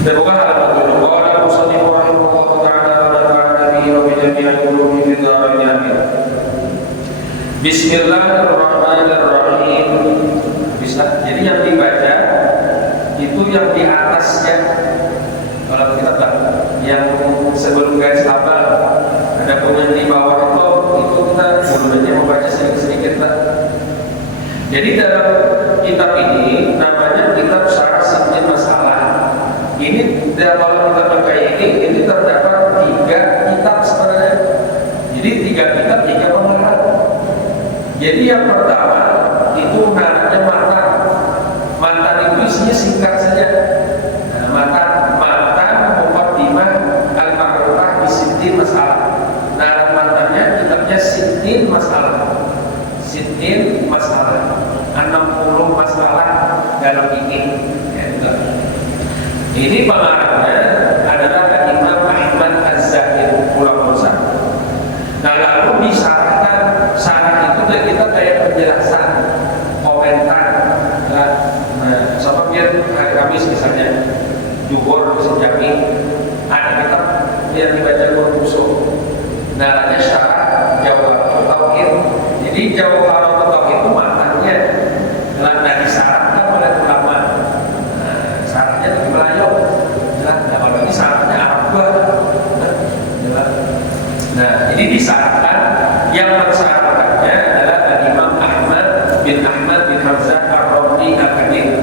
Terbuka halaman 7. Qala musannif rahimahullahu ta'ala wa nafa'ana bihi wa bi jami'il ulumi fid dharain amin. Bismillahirrahmanirrahim. Bisa. Jadi yang dibaca itu yang di atasnya. Kalau kita yang sebelum garis tabel, ada pun yang di bawah itu kita sebenarnya membaca sedikit-sedikit. Jadi dalam kitab ini namanya kitab Syarah Sittin Masalah. Ini dalam kitab kayak ini terdapat 3 kitab sebenarnya. Jadi 3 kitab 3 pemahaman. Jadi yang pertama itu namanya matan. Matan itu isinya singkat saja. Matan muqaddimah al-ma'rufah bi Sittin Masalah. Nah, matannya kitabnya Sittin Masalah. Sittin Masalah. 60 masalah dalam ini. Ini pengarangnya adalah Imam Ahmad Az-Zahir ulama besar. Nah, lalu disarahkan, sarah itu kita kayak penjelasan, komentar. Nah, sebabnya hari Kamis misalnya, Juhur Sejami, ada kitab yang dibaca berusul. Namanya Syarah Jawharatul Tauhid. Jadi Jawharatul Tauhid itu matanya, nah disarahkan oleh ulama. Syaratnya itu Melayu. Kalau ini syaratnya Arab. Nah, ini disyaratkan yang mensyaratkannya adalah Imam Ahmad bin Hamzah Ar-Romli Al-Qadim.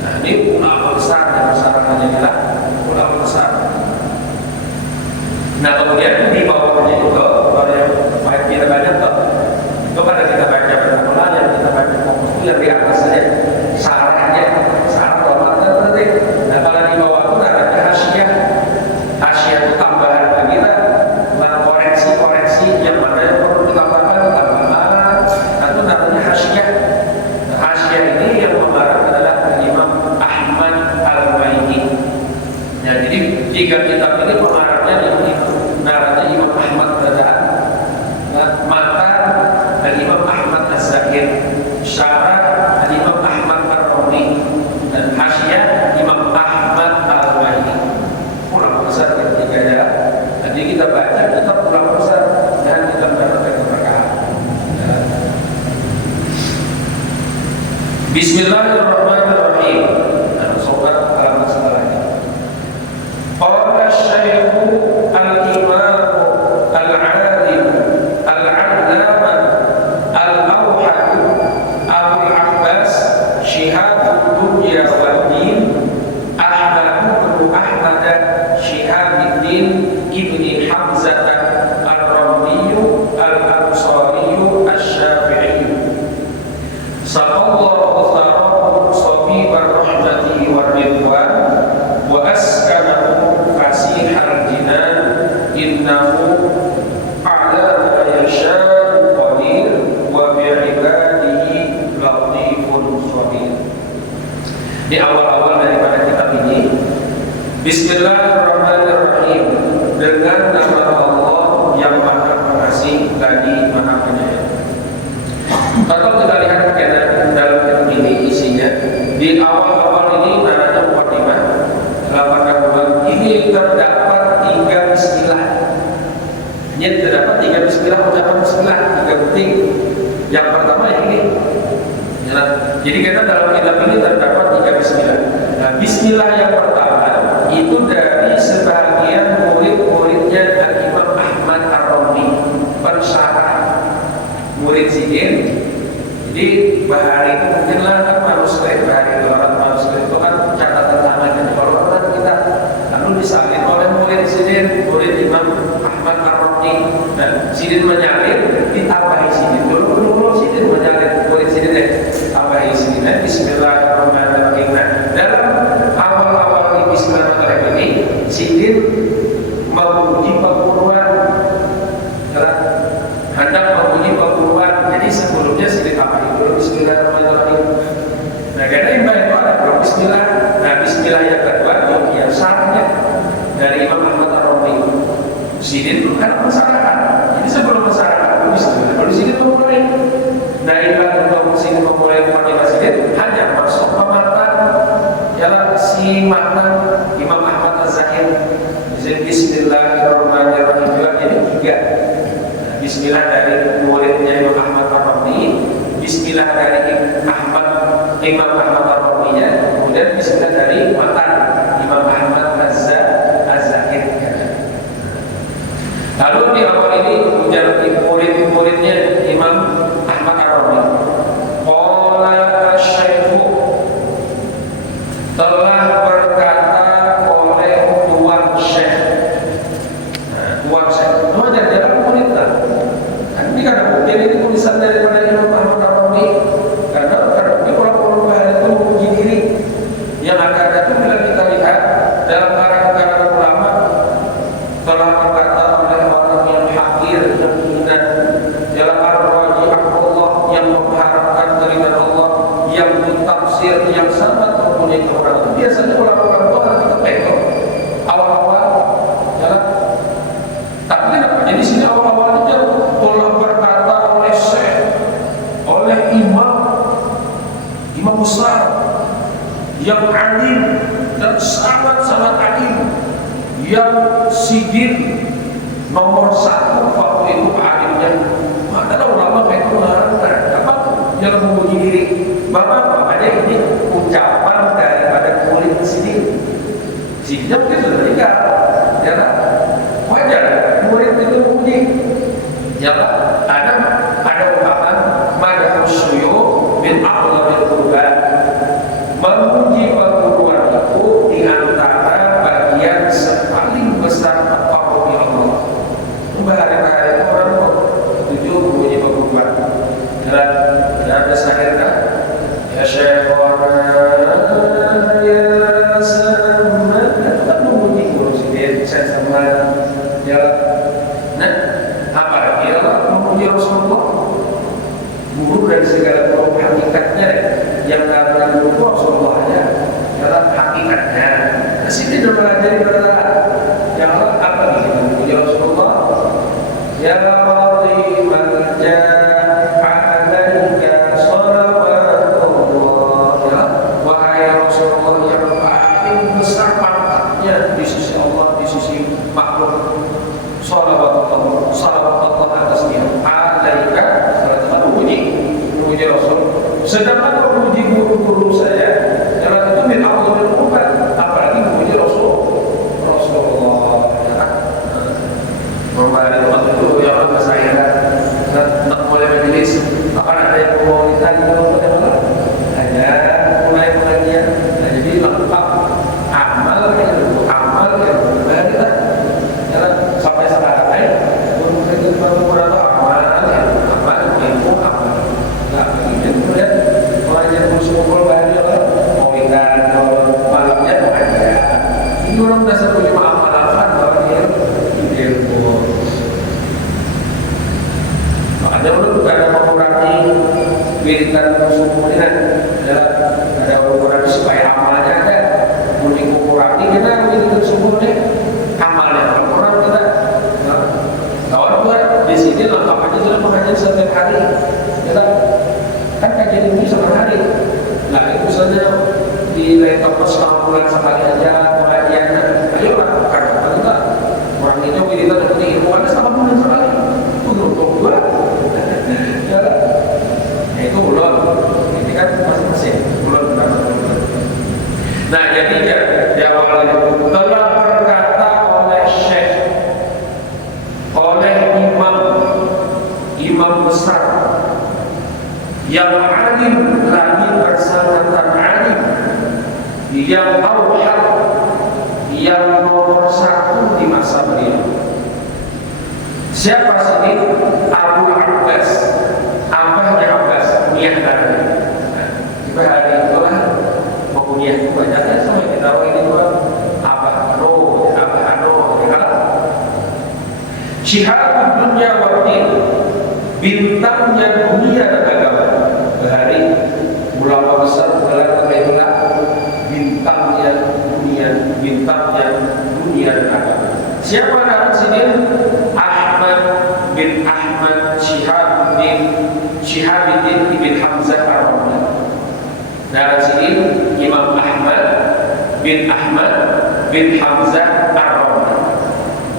Nah, ini ulama besar yang mensyaratkannya adalah ulama besar. Nah, kemudian di bawahnya juga kalau yang kita banyak itu pada kita baca pertama yang kita baca fokus itu yang di atas saja syaratnya. Nah, kalau di bawah itu ada hasyiah. Hasyiah itu tambahan lagi koreksi yang mana yang perlu ditambahkan tambahan. Itu namanya hasyiah. Nah, hasyiah ini yang mengarang adalah Imam Ahmad Al-Waidi. Ya, jadi 3 kitab ini pengarangnya ini namanya Imam Ahmad Badaan. Nah, matan dan Imam Ahmad Az-Zahir, syarah dan Imam Ahmad Ar-Romli, dan hasyiah Imam Ahmad Al-Waidi. Ulama besar ketiganya. Jadi kita baca tetap ulama besar dan kita baca keberkahan. Bismillahirrahmanirrahim. Sobat halaman setelahnya. Qala Syekh Al-Imam Al-Alim Al-Allamah Al-Awhad Abul Abbas Syihabuddin Wal-Din Ahmad bin Ahmad Syihabuddin Ibni Hamzah Ar-Ramli Al-Ansari Asy-Syafi'i. Sallallahu alaihi sabibar rahmati war-ridwan wa askanahu fasihal jinan innahu ala ma yasha'u qadir wa bi'ibadihi latifun khabir. Di awal-awal daripada kitab ini, Bismillahirrahmanirrahim, dengan nama Allah yang Maha Pengasih lagi Maha Penyayang. Kalau kita lihat dalam kitab ini isinya, di awal-awal ini namanya muqaddimah, ini terdapat 3 bismillah. Ini terdapat 3 bismillah, ucapan bismillah 3 penting. Yang pertama ini. Jadi kita dalam kitab ini terdapat 3 bismillah. Nah, bismillah yang pertama itu dari sebagian murid-muridnya Imam Ahmad Ar-Romli, pensyarah murid Sidin. Jadi bahari itu mungkinlah kan manuskrip, bahari itu orang manuskrip itu kan catatan tangan dan orang kita lalu disalin oleh murid Sidin, murid Imam Ahmad Ar-Romli. Dan Sidin menyalin, ditambahi Sidin dulu Sidin menyalin, murid Sidin tambahi Sidin. Bismillahirrahmanirrahim. Dalam awal-awal Bismillahirrahmanirrahim ini Sidin memuji penguruan, hendak memuji penguruan. Jadi sebelumnya Sidin tambahi dulu Bismillahirrahmanirrahim. Nah, karena yang baik itu ada Bismillah. Nah, Bismillah yang kedua yang syaratnya dari Imam Ahmad Ar-Romli. Sidin itu kan masyarakat. Jadi sebelum masyarakat Bismillah, kalau Sidin memulai dari Sidin memulai Sidin hanya masuk pematan si matan Imam Ahmad Az-Zahir. Bismillahirrahmanirrahim juga jadi 3. Bismillah dari muridnya Imam Ahmad Ar-Rafi, Bismillah dari Imam Ahmad Ar-Rafinya, kemudian Bismillah dari matan Imam Ahmad Az-Zahir. Lalu di awal ini ujar murid-muridnya Imam Ahmad Ar-Rafi. Qala asy-syaikhu, telah berkata oleh tuan syekh. Tuan syekh itu aja dalam murid lah. Ini karena mungkin ini tulisan daripada Imam Ahmad Ar-Rafi. Karena ini orang-orang bahan itu menguji diri. Yang ada itu bila kita lihat dalam karangan ulama telah berkata oleh orang yang hakir, yang hina, dalam ar-raji Allah, yang mengharapkan keridhaan Allah, yang mentafsir, yang sangat mempunyai orang. Biasanya orang-orang itu akan kita pegang awal-awal jalan. Tapi kenapa? Jadi sini awal-awal itu telah berkata oleh syekh, oleh imam besar yang alim dan sangat-sangat alim, yang sidin nomor 1 waktu itu alimnya. Adalah ulama kayak itu apa? Yang menguji diri. Bapak makanya ini ucapan daripada kulit sidin. Sidinnya mungkin sudah meninggal, ya kan? Wajar murid itu menguji. Ya Pak, ada ungkapan madhus syuyukh min aqlabil qurban, memuji perguruan itu di antara bagian paling besar taqarrub ila Allah. Bahari-bahari itu orang tujuh memuji perguruan. Dan ada syairnya, ya syekhona ya samad, tetap memuji guru sidin saya sama ya. Nah, apa lagi memuji Rasulullah, guru dari segala guru hakikatnya yang karena guru Rasulullah-nya dalam hakikatnya. Nah, sini sudah belajar yang apa lagi memuji Rasulullah. Ya Rabbi man ja'a alaika salawatullah, ya wahai Rasulullah yang paling besar pangkatnya di sisi Allah, di sisi makhluk. Salawatullah, salawat Allah atasnya. Alaika, salat memuji Rasul. Sedangkan memuji guru-guru saya, jalan itu min aqlabil qurban, apalagi memuji Rasulullah. Membaca waktu itu yang saya nak mulai majelis, akan ada yang mau ditanya hanya mulai pengajian. Nah, jadi lengkap amal yang berbeda lah. Jalan sampai sekarang untuk kehidupan beberapa amal ilmu amal. Nah, ini kemudian pengajian musuh-musuh banyak mau ikan, malamnya pengajian. Ini orang dasar punya amal-amalan bahwa dia ilmu. Makanya menurut ada mengurangi wiridan musuh-musuhan, ada mengurangi supaya amalnya ada. Mungkin mengurangi kita wiridan musuh-musuhan amalnya berkurang kita. Kawan buat di sini lengkap aja sudah mengajar setiap hari. Kita kan kajian ini setiap hari. Nah itu saja di laptop setengah bulan sekali aja pengajian. Ayo lakukan apa kita? Orang itu wiridan yang punya ilmu ada setengah bulan sekali. Itu untuk gua. Ya, itu ulun. Ini kan masing-masing ulun. Nah jadi di awal itu telah berkata oleh syekh, oleh imam besar yang alim, lagi bersanatan alim, yang awhad, yang nomor 1 di masa beliau. Siapa sini? Abu Abbas, Abahnya Abbas, kunyah dari. Nah, hari itulah kunyah itu banyaknya sama kita tahu ini tuh Abah Ano, ya kan? Syihabud dunya wad-din, bintangnya dunia dan agama. Bahari ulama besar dalam itulah bintangnya dunia dan agama. Siapa nama sini? Ahmad bin Ahmad Syihabuddin ibn Hamzah Ar-Razi. Narasi ini Imam Ahmad bin Ahmad bin Hamzah Ar-Rawi.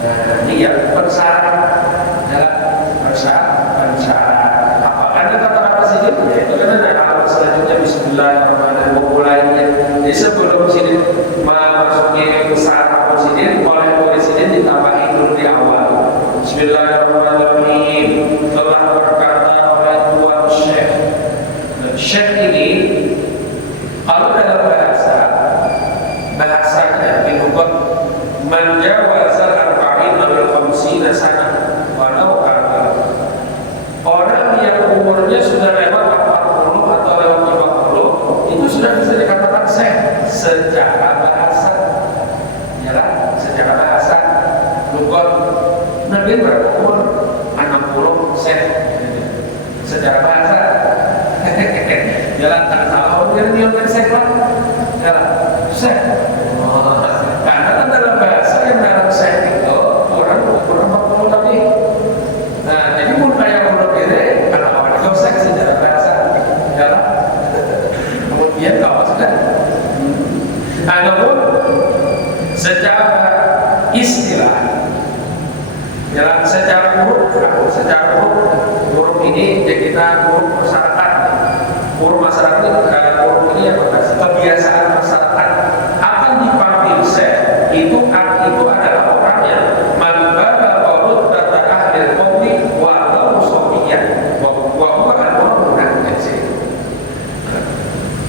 Nah, ini ya persyarat, ya persyarat. Apakah ada kata-kata sini? Ya itu kan ada hal selanjutnya Bismillahirrahmanirrahim memulainya. Jadi sebelum sini memasuki syarat presiden, oleh presiden ditambahin dulu di awal. Bismillahirrahmanirrahim. Telah berkata oleh Tuan Syekh. Syekh ini kalau dalam bahasanya dihukum menjawazal arba'in al khamsina sana walau kana. Orang yang umurnya sudah lewat 40 atau lewat 50 itu sudah bisa dikatakan syekh secara bahasa. Ya, secara bahasa. Hukum Nabi berumur 60 syekh secara bahasa. Jalan tak salah orang yang syekh lah. Jalan syekh. Karena kan dalam bahasa yang dalam syekh itu orang 40 lebih. Nah, jadi pun kayak orang ini karena orang itu syekh secara bahasa. Jalan. Kemudian kalau sudah. Adapun secara istilah, jalan secara huruf ini ya kita huruf masyarakat. Huruf masyarakat huruf ini apa? Kebiasaan masyarakat akan dipanggil syekh itu adalah orang yang membara urut data ahli qauli walau sofiyan wa huwa al-qur'an al-karim.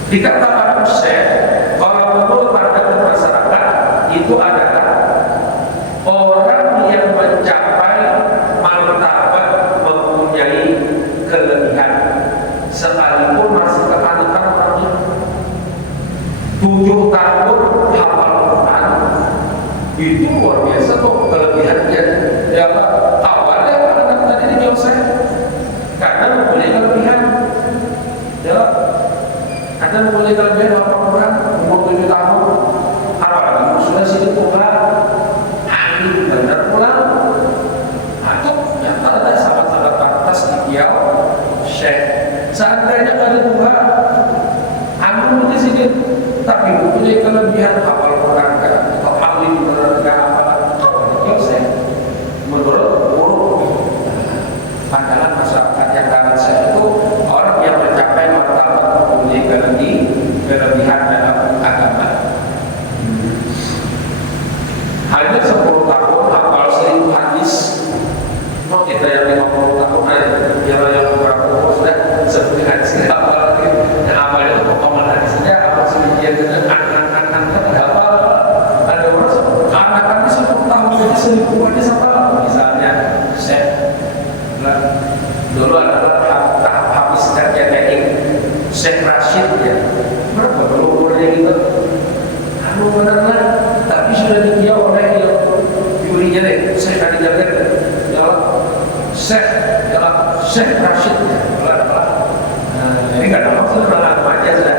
Dikatakan syekh kalau menurut pandangan masyarakat itu adalah orang yang mencapai martabat mempunyai kelebihan sekalipun masih kekanak-kanak orangnya 7 tahun hafal Quran itu luar biasa tuh kelebihannya. Ya Pak, awalnya anak tadi dijawab saya karena mempunyai kelebihan. Ya, ada mempunyai kelebihan hafal Quran umur 7 tahun. Apalagi sudah sini pulang, ahli benar pulang. Atau ternyata ada sahabat-sahabat pantas di Riau, Syekh. Seandainya ada Tuhan, anu di sini, tapi mempunyai kelebihan hafal Quran atau ahli benar nggak hafal. Kalau saya menurut pandangan masyarakat yang dalam saya itu orang yang mencapai martabat mempunyai kelebihan dalam agama. Hanya 10 tahun hafal 1000 hadis. Mau kita yang 50 tahun yang beberapa umur sudah 10 hadis hafal. Yang hafal itu potongan hadisnya hafal sedikit dengan anak-anak hafal. Ada orang anak-anak 10 tahun jadi 1000 hadis hafal. Misalnya Syekh dulu adalah tahap habis terjadi Syekh Rashid ya. Berapa umurnya gitu? Anu benar-benar tapi sudah dijauh oleh yang jurinya deh, Syekh Adi Jabir ya Syekh Rashid ya, jadi nggak ada maksud orang aja sudah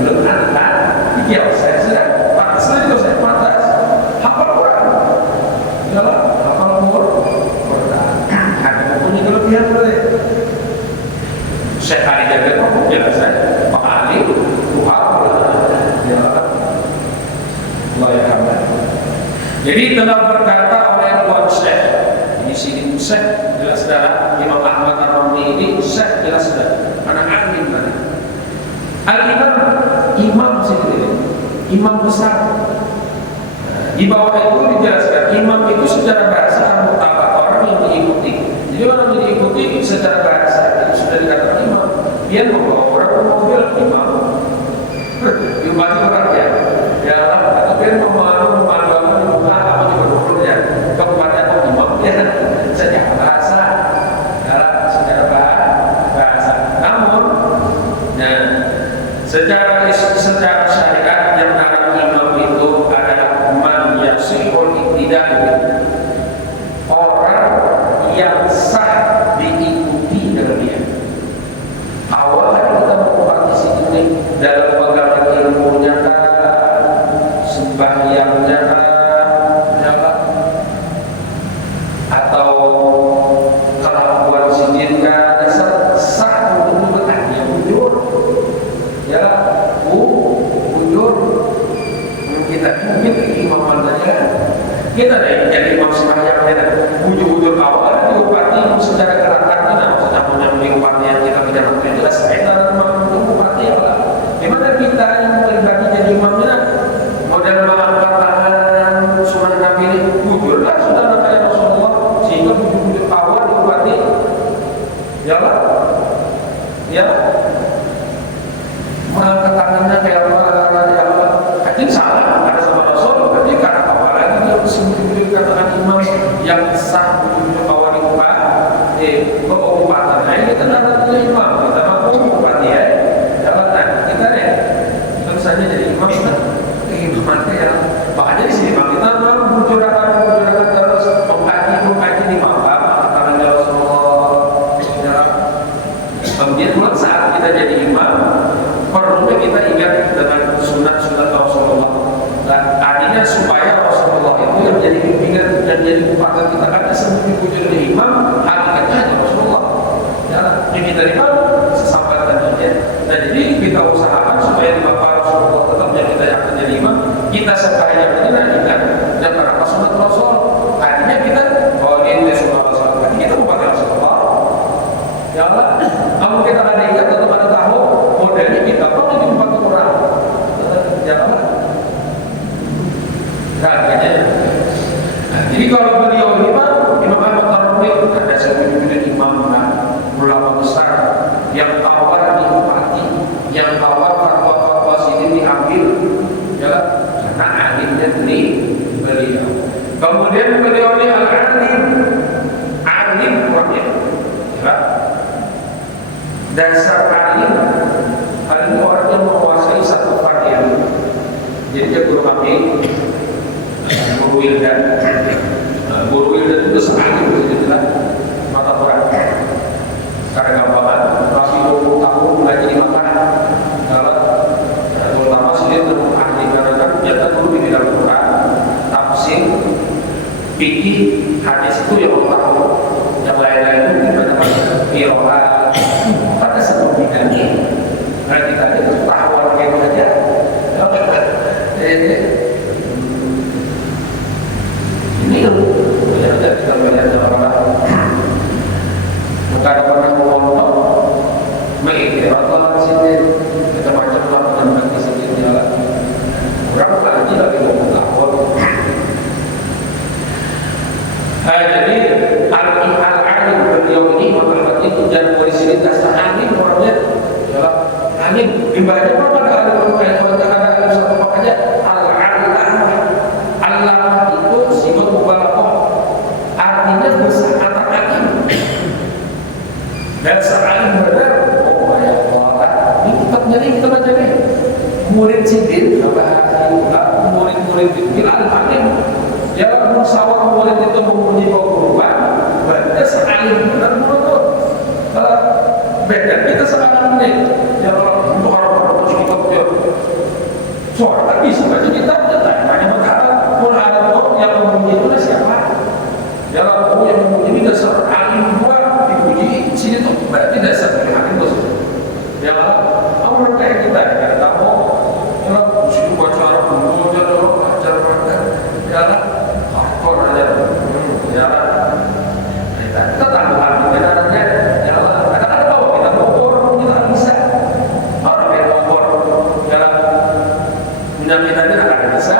belum anak dijauh saya sudah pantas itu saya pantas hafal Quran ya hafal Quran ada punya kelebihan boleh Syekh Adi Jabir jelas saya Pak Ali Tuhan ya jadi telah berkata oleh Tuan Syekh di sini Syekh jelas saudara Imam Ahmad Ar-Rawi ini Syekh jelas saudara anak alim tadi imam sini imam besar. Di bawah itu dijelaskan imam itu secara bahasa mutabak orang yang diikuti. Jadi orang yang diikuti secara bahasa itu sudah dikatakan imam. Dia membawa orang mobil imam diubati orang ya atau dia memandu apa juga dulunya kepada imam ya secara bahasa secara bahasa. Namun secara syariat yang namanya imam itu adalah man yasihul iktidal, orang yang sah diikuti dengan dia. Awalnya kita mengupas di sini dalam bagaimana ilmunya, sembahyangnya, atau kelakuan sindirnya, dasar sah untuk bertanya bujur, ya bujur. Kita Kita deh jadi imam sembahyang kita bujur-bujur awal diupati secara gerakan kita maksudnya punya diupati yang kita tidak mampu jelas saya dalam mampu upati apa? Gimana kita yang melibatkan jadi imamnya model mengangkat tangan sunnah Nabi ini bujurlah sudah namanya Rasulullah sehingga bujur-bujur awal diupati ya lah ya mengangkat tangannya kayak apa ya Allah haji salah ada sama Rasul berarti karena apa lagi dia sendiri katakan imam yang sah bujur awal diupat keupatan nah kita nanti imam kita mampu upati ya jalan nah kita deh tentu saja jadi imam kita kehidupan ya makanya di sini bang kita memang bujurakan terus mengkaji di mapa kata Rasulullah kemudian buat saat kita jadi imam perlunya kita ingat dengan sunat-sunat Rasulullah dan artinya supaya Rasulullah itu yang jadi bimbingan dan jadi upatan kita karena sebelum bujur di imam hakikatnya itu Rasulullah ya diminta imam sesampai tadinya dan jadi kita usahakan supaya di bapak Rasulullah tetap kita yang jadi imam kita sekali yang ingat dan berapa sunat Rasul artinya kita bahwa ini sunat Rasul berarti kita upatan Rasulullah ya Allah kalau kita ada ingat atau ada tahu modelnya kita kok jadi empat orang ya Allah harganya nah, jadi kalau beliau ini Pak Imam Ahmad Ar-Rawi ada sebuah imam ulama besar yang tawar diupati yang tawar fatwa-fatwa sini diambil ya karena alimnya dari beliau kemudian beliau ini alim orangnya ya dasar alim orang yang menguasai satu varian jadi dia guru kami guru Wildan itu sealim begitulah mata orang karena gampangan masih 20 tahun belajar di mata terutama sendiri untuk ahli karena kan ternyata dulu di dalam Quran tafsir fikih hadis itu yang tahu yang lain-lain itu gimana qiraat pada sebelum ini nah kita itu tahu orang yang saja ini yang kita melihat orang bukan pernah mengontok mengikirkan sini macam-macam orang nanti sendiri jalan orang lagi lagi ngomong takut jadi al-alim beliau ini mengatakan itu dan polisi dasar alim orangnya adalah alim ibadah apa kalau ada satu makanya al-alam itu sifat mubalaghah artinya besar kata alim dan sealim benar oh ya Allah ini kita jadi murid sidin murid itu alim ya musyawarah murid itu memuji keguruan berarti sealim benar menurut beda kita sealim nih ya kalau orang kita suara tak bisa baca kitab hanya berharap pun ada orang yang memuji itu siapa ya kalau yang memuji ini dasar alim dua dipuji sini tuh berarti dasar dari alim itu ya orang kayak kita tidak tahu ya sini baca Arab dulu ya baca praktek ya hardcore aja ya kita tahu benar-benarnya ya kadang-kadang tahu kita bobor kita bisa orang yang bobor ya mudah-mudahan akan bisa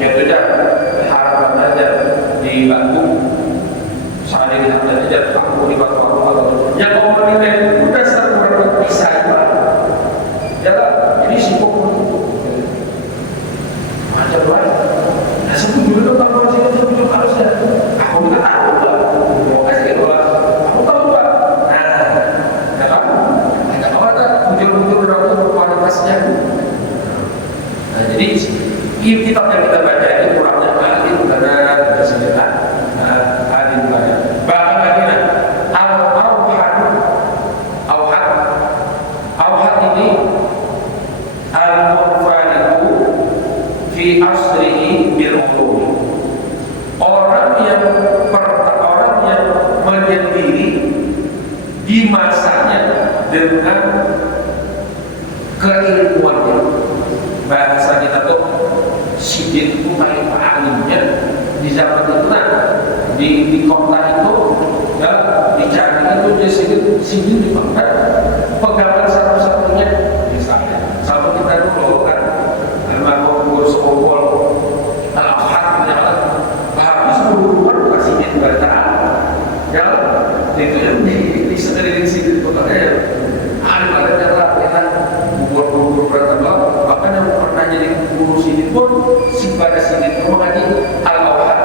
ya tidak harapan aja dibantu saat ini aja aku dibantu Allah yang mau menilai udah satu bisa ya ini sibuk macam lain nah sebut dulu dong kalau sebut harusnya aku nggak tahu lah mau kasih lah aku tahu lah nah ya kan nggak tahu ada muncul berapa kualitasnya nah jadi kitab yang kita baca ini kurangnya alim benar bersejarah alim benar bahkan lagi al-awhad ini al-mufaridu fi asrihi bil-ulum orang yang menyendiri di masanya dengan keilmuannya bahasa kita tuh sidin itu paling alimnya zaman itu di kota itu ya dicari itu dia sidin di kota pegangan satu-satunya misalnya sama kita dulu kan memang ngurus kumpul al-ahad ya habis buru-buru kasih sidin berita ya itu yang di sekeliling sidin kota ya ada cara ya buru-buru berita bahkan yang pernah jadi guru sidin pun si pada sidin itu mengaji al-ahad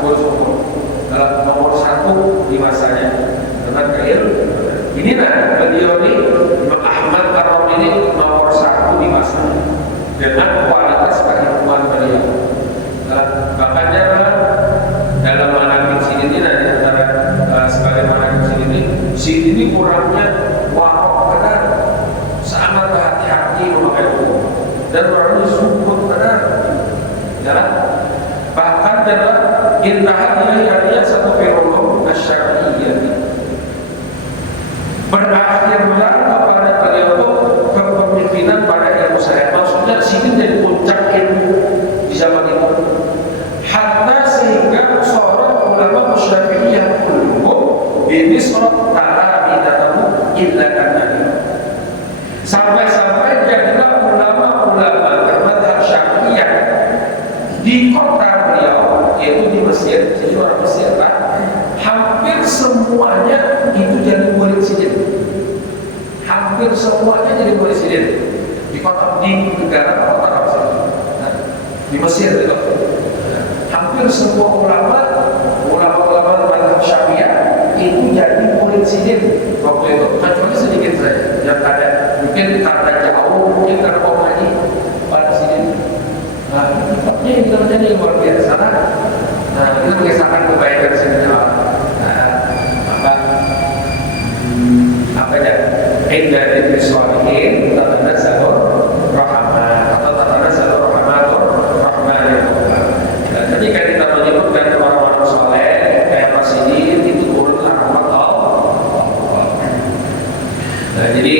ngurus kumpul dalam nomor 1 di masanya dengan kail ini beliau ini Imam Ahmad Ar-Rawi ini nomor 1 di masanya dengan kualitas keilmuan beliau makanya dalam manhaj sini ini antara sebagai manhaj sini ini kurangnya warok benar sangat hati-hati memakai hukum dan orangnya sungguh benar jalan bahkan dalam intahat ilahi satu fenomena masyarakat berakhirlah kepada beliau kepemimpinan pada ilmu syariat maksudnya sini dari puncak ilmu di zaman itu hatta sehingga seorang ulama Syafi'iyah kulluhum bimisrat ta'ala bidatamu illa kanani sampai-sampai jadilah ulama-ulama bermadhab Syafi'iyah di kota beliau yaitu di Mesir, jadi orang Mesir hampir semuanya itu jadi murid sidin hampir semuanya jadi murid sidin di kota di negara kota Mesir di Mesir itu hampir semua ulama mazhab Syafi'iyah itu jadi murid sidin waktu itu kecuali sedikit saja yang ada mungkin karena jauh mungkin karena mau ngaji pada sidin ini kita menjadi luar biasa itu mengisahkan kebaikan sini apa ya indah di sholihin tatanazzalu rahmah atau tatanazzalu rahmatur rahmanir dan ketika kita menyebutkan orang-orang soleh kayak Pak Sidin itu turunlah rahmat Allah jadi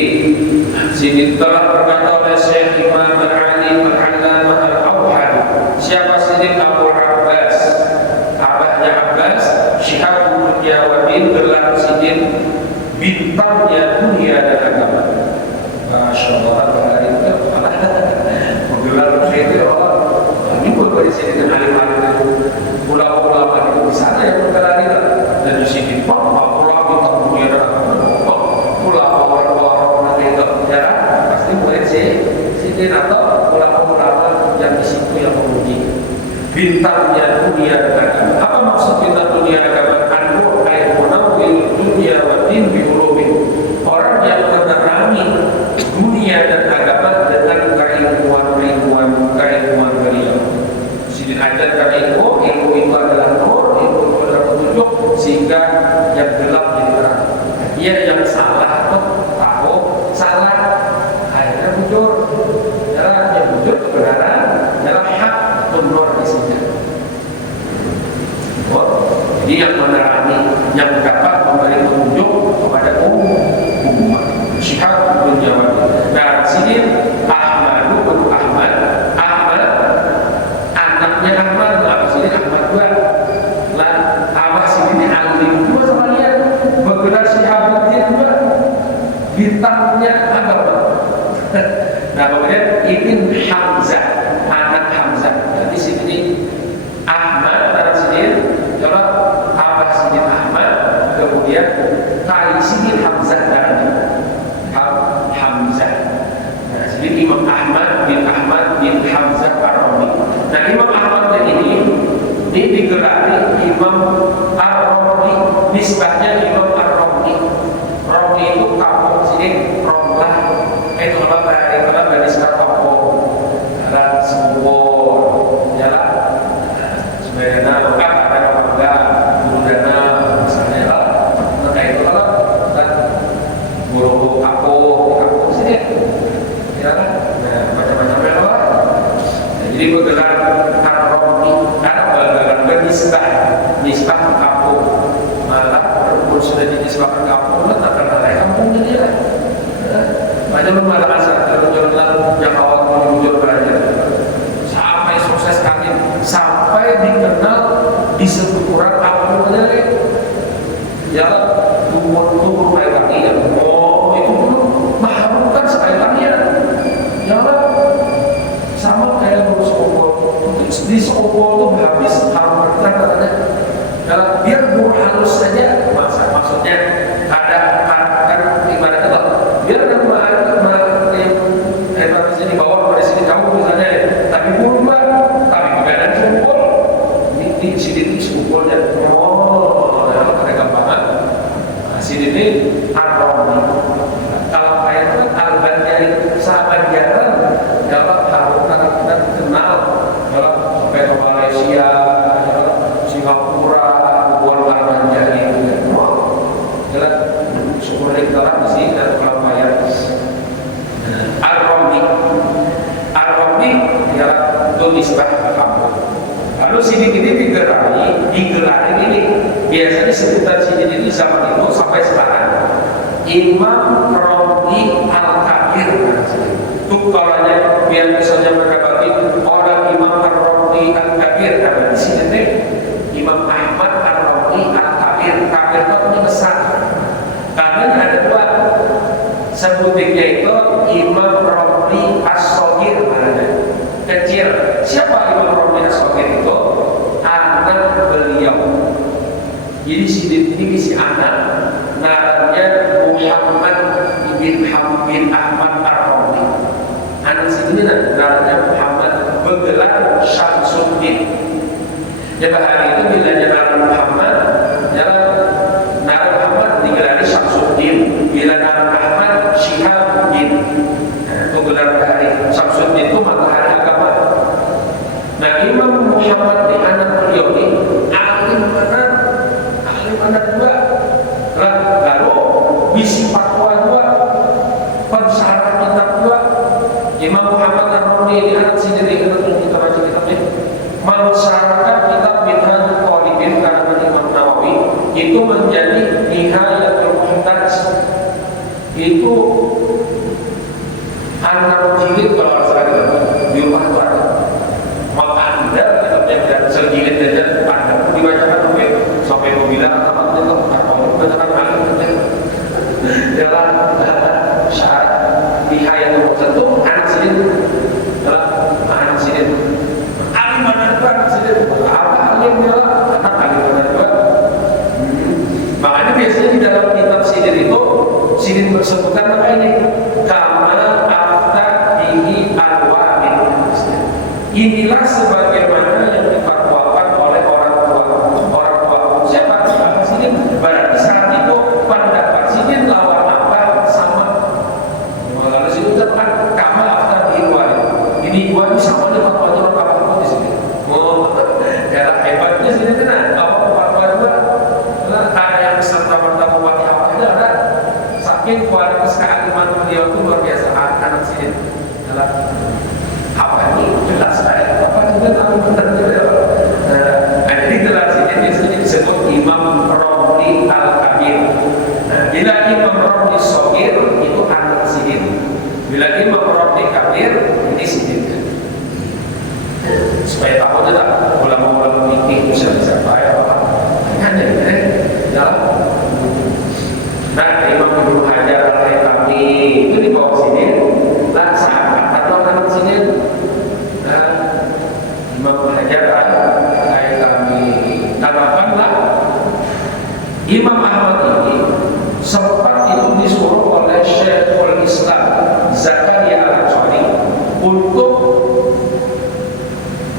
Sidin telah berkata oleh Syekh Imam Al-Alim Al-Allamah Al-Awhad siapa Sidin Abu Abbas abahnya Abbas Syihabul Jawadin gelar Sidin bintangnya dunia dan agama Masya Allah hari itu menggelar itu ini pun dari sini dan alim-alim itu ulama-ulama itu di sana yang menggelar itu dan di sini ulama bintang dunia dan agama ulama-ulama itu ya pasti mulai Sidin atau ulama-ulama yang di situ yang memuji bintangnya dunia dan agama apa maksud bintang dunia dan agama anur ayat munawwir dunia wa din biulumi orang yang menerangi dunia dan agama dengan keilmuan beliau Sidin ajarkan ilmu itu adalah nur ilmu itu adalah petunjuk sehingga yang gelap jadi terang dia yang salah tahu salah akhirnya bujur jalan yang bujur kebenaran jalan hak nur di sini jadi yang menerangi yang dapat memberi petunjuk kepada umat Syihab bin Jawad nah Sidin Ahmad bin Ahmad anaknya Ahmad apa Sidin Ahmad juga lah abah Sidin alim juga sama dia bergelar Syihab dia juga bintangnya agama nah kemudian Ibn Hamzah anak Hamzah jadi Sidin Ahmad dan Sidin kalau abah Sidin Ahmad kemudian Kai Sidin Hamzah dan Hamzah nah, jadi Imam Ahmad bin Hamzah Ar-Rawi nah Imam Ahmad ini digelari Imam Ar-Rawi nisbahnya Imam Ar-Rawi Rawi itu kampung sini Romlah itu apa nisbah kampung jalan Sembur jalan sebenarnya bukan ada bangga budana misalnya maka itu kan guru kampung sini ya nah macam-macam ya jadi bergelar Ar-Rawi bergelar nisbah kampung malah walaupun sudah dinisbahkan kampung tak akan ada kampung jadi lah macam malah asal jalan-jalan yang awal menuju belajar sampai sukses kami sampai dikenal di sekopol itu habis harum bergerak katanya. Dalam biar buah halus saja, maksudnya ada kan ibaratnya loh. Biar ada yang di bawah pada sini kamu misalnya, tapi burung tapi bukan sekopol. Ini sini sekopolnya. Oh, ada gampangan. Nah, sini ini harum. Kalau kayak itu alban dari sahabat jarang dalam harum kita kenal dalam sampai ke Malaysia, Singapura, buat alban jari itu. Wow, jelas syukur kita di sini dan kelamaian. Al-Rabi ialah tulisbah kamu. Lalu sini ini digelari ini biasanya seputar sini ini zaman itu sampai sekarang Imam Rabi Al-Kabir. Itu kalanya biar misalnya mereka bagi orang Imam Rabi Al-Kabir, karena di sini nih Imam Ahmad Rabi Al-Kabir. Kabir itu artinya besar. Karena ada dua sebutnya itu Imam Rabi As-Shogir, kecil. Siapa Imam Rabi As-Shogir itu? Anak beliau. Jadi ini si anak namanya Muhammad bin Ahmad Ar-Rabi. Anak sini namanya Muhammad bergelar Syamsuddin. Jadi hari itu bila nama Muhammad, nama Muhammad digelari Syamsuddin. Bila nama Ahmad Syihabuddin. Itu gelar hari Syamsuddin itu matahari agama. Nah, Imam Muhammad di anak beliau ini alim benar juga. Lalu bisi fatwa juga, pensyarah kitab juga. Imam Muhammad Ar-Rabi ini anak sendiri kita baca kitabnya. Mensyarahkan kitab Minhajul Talibin karangan Imam Nawawi itu menjadi Nihayatul Muhtaj. Itu anak jilid kalau salah di rumah itu ada. Maka Anda kitabnya tidak sejilid saja Anda dibacakan sampai mobilan atau apa itu bacakan kali dalam syarat Nihayatul Muhtaj itu anak sini adalah anak sini alim benar anak sini apa alim adalah anak alim benar juga. Makanya biasanya di dalam kitab sidir itu sidir bersebutkan apa ini Kamal Afta Bihi Al-Wa'id. Inilah sebagaimana yang difatwakan oleh orang tua. Siapa? Sidin. Berarti saat itu pendapat Sidin lawan apa sama. Kalau situ kan Kamal Afta Bihi Al-Wa'id. Ini dua ini sama dengan fatwa orang apa di sini. Oh, ya hebatnya Sidin kan apa fatwa dua. Ada yang serta-merta mewakili apa aja ada. Saking kualitas kealiman beliau itu luar biasa. Anak Sidin dalam apa ini jelas saya apa juga tahu benar juga. Jadi jelas ini biasanya disebut Imam Rabi Al-Kabir. Bila Imam Rabi Shogir itu anak Sidin. Bila Imam Rabi Kabir ini Sidin. Supaya tahu aja tak ulama-ulama fikih siapa ya apa. Hanya dalam. Nah, Imam Ibnu Hajar Al-Haytami itu di bawah sini. Lah sahabat atau anak Sidin. Imam Hajar Al-Haytami katakanlah Imam Ahmad ini sempat itu disuruh oleh Syekhul Islam Zakaria Al-Ansari untuk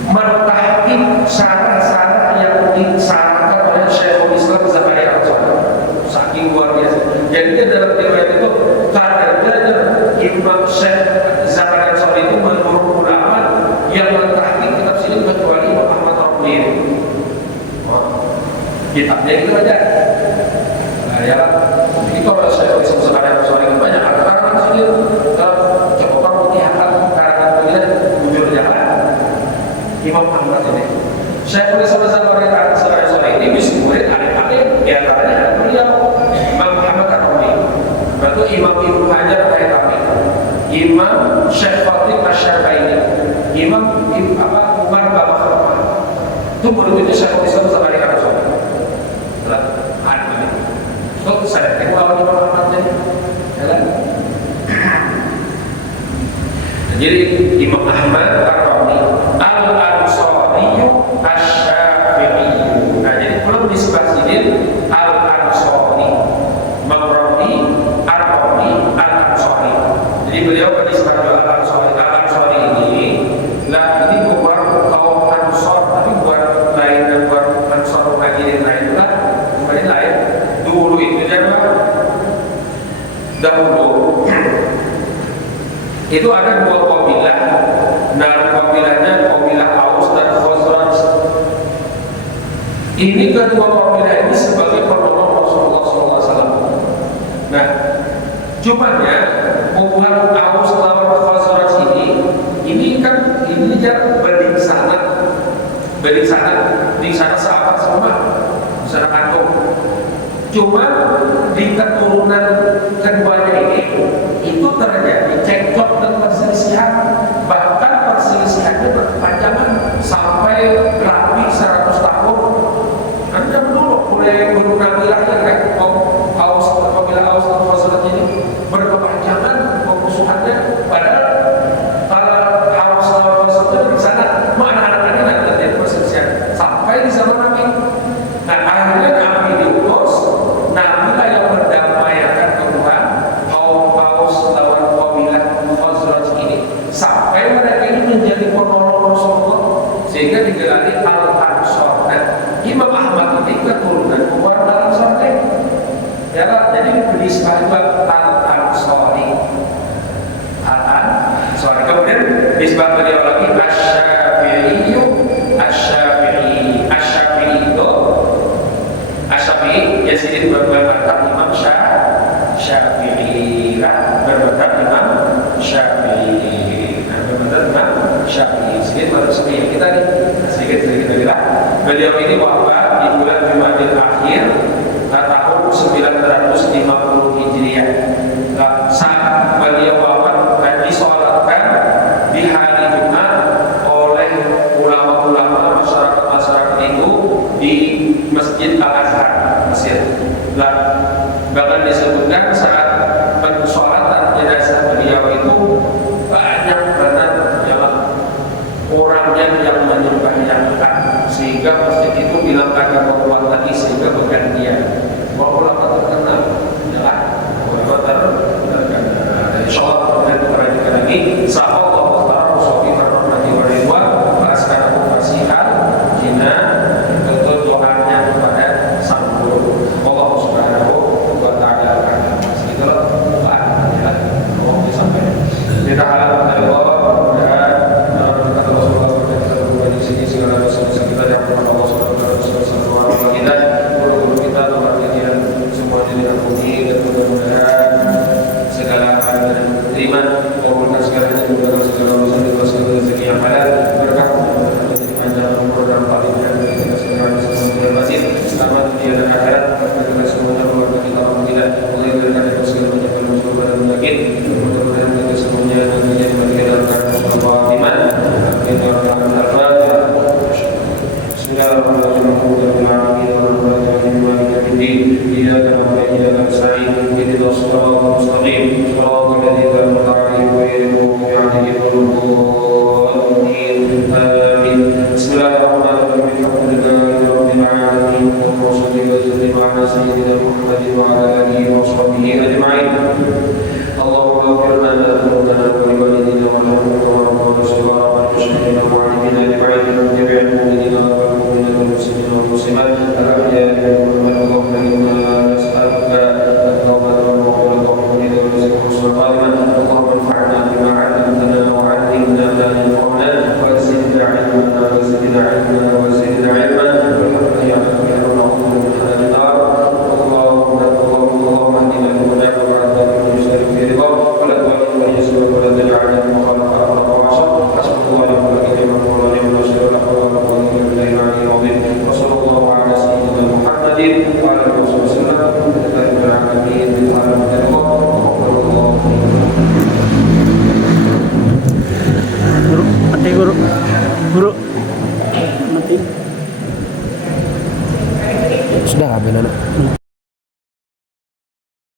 mentahqiq syarah-syarah yang disarahkan oleh Syekhul Islam Zakaria Al-Ansari. Saking luar biasa. Jadi dalam riwayat itu kadang-kadang Imam Syekh Zakaria Al-Ansari itu menurut ulama yang mentahqiq kitab sini kecuali Imam Ahmad Rabi. Kitabnya itu aja. Nah, ya, jadi kalau saya bisa sekarang soal banyak karangan sini coba putih akan karangan punya bujur jalan. Imam Ahmad ini. Saya tulis sama-sama sore ini bisa murid adik-adik di antaranya beliau Imam Ahmad Ar-Rabi. Berarti Imam Ibnu Hajar Al-Haytami, Imam Syekh Fatih Asy-Syarbaini, Imam Umar Babakhrama. Itu murid-murid Syekh Islam sama dengan Rasul. Itu saya kenal Imam Ahmad ini. Jadi Imam Ahmad Ar-Rabi Al-Ansari Ini kedua kabilah ini sebagai penolong Rasulullah SAW. Nah, cumannya hubungan Aus lawan Khazraj ini kan ini dia banding sana sahabat semua, sana kantong. Cuma di keturunan keduanya ini itu terjadi cekcok dan perselisihan, bahkan perselisihannya berkepanjangan sampai lebih 100 tahun. Anda dulu mulai gunung Nabi lahir kan, Aus apabila Aus dan Khazraj ini berkepanjangan pemusuhannya, padahal para Aus dan Khazraj di sana anak-anaknya tidak terjadi perselisihan sampai di zaman Nabi. Nah akhirnya Nabi diutus, Nabi lah yang berdamaikan keduaan kaum Aus lawan kabilah Khazraj ini sampai mereka ini menjadi penolong Rasulullah sehingga digelari Al-Ansor. Nah, Imam Ahmad ini keturunan keluarga Ansor ya, jadi benisbah Al-Ansori. Al-Ansori. Kemudian nisbah beliau lagi Asy-Syafi'i. Asy-Syafi'i Yazid bermadhab Imam Syafi'i lah, bermadhab Imam Syafi'i. Bermadhab Imam Syafi'i. Sedikit manusia kita nih, sedikit lah. Beliau ini wafat di bulan Jumadil Akhir tahun 950 Hijriah. Saat beliau wafat dan disolatkan di hari Jumat oleh ulama-ulama masyarakat itu di Masjid Al-Azhar, Mesir. Bahkan disebutkan saat pensolatan jenazah beliau itu banyak banget orangnya yang menyembah sehingga masjid itu bilang agak kuat lagi sehingga bergantian. Ulama terkenal, ulama terkenal. Insyaallah dan perhatikan lagi. Sahabat Allah Rasulullah Rahmati wa Ridwan bahaskan fasihan jina untuk doanya kepada sang guru Allah Subhanahu wa taala. Segitulah ya, mau disampaikan. Kita harap dari Allah dan kata Rasulullah SAW di sini segala dosa kita yang Allah Subhanahu wa taala kita, guru kita, tempat kajian semua diampuni dan mudah-mudahan segala hal dan terima, mengabulkan segala kebutuhan segala urusan dan segala rezeki yang halal, berkah menjadi panjang umur dan palingan kita segala sesuatu batin selamat dunia dan akhirat, kita semuanya keluarga kita alhamdulillah, mulai dari kata segala macam musibah dan penyakit, mudah-mudahan kita semuanya nantinya kembali dalam keadaan iman, kita akan dapat. Bismillahirrahmanirrahim. إياك نعبد وإياك نستعين اهدنا الصراط المستقيم صراط الذين أنعمت عليهم غير المغضوب عليهم ولا الضالين آمين. بسم الله الرحمن الرحيم. الحمد لله رب العالمين وصلى وسلم على سيدنا محمد وعلى آله وصحبه أجمعين. اللهم اغفر لنا ذنوبنا ولوالدينا ولهم ورسولنا والمشركين ومعلمينا أجمعين جميع المؤمنين والمؤمنات والمسلمين والمسلمات الأحياء منهم اللهم إنا نسألك التوبة والمغفرة والحمد والرزق والحسن اللهم انفعنا بما علمتنا وعلمنا ما ينفعنا وزدنا علما وزدنا علما وزدنا علما والحمد لله ونعوذ بك من النار. اللهم اهدنا لهداك وعافنا من شر في رضاك ولا تولنا من يسر ولا تجعلنا مخالفا امرك وعصاك. حسبك الله ونعم الوكيل ونعم النصير ولا حول ولا قوة الا بالله العلي العظيم. وصلى الله على سيدنا محمد وعلى اله وصحبه وسلم. لله رب العالمين. Guru, guru, nanti sudah habis.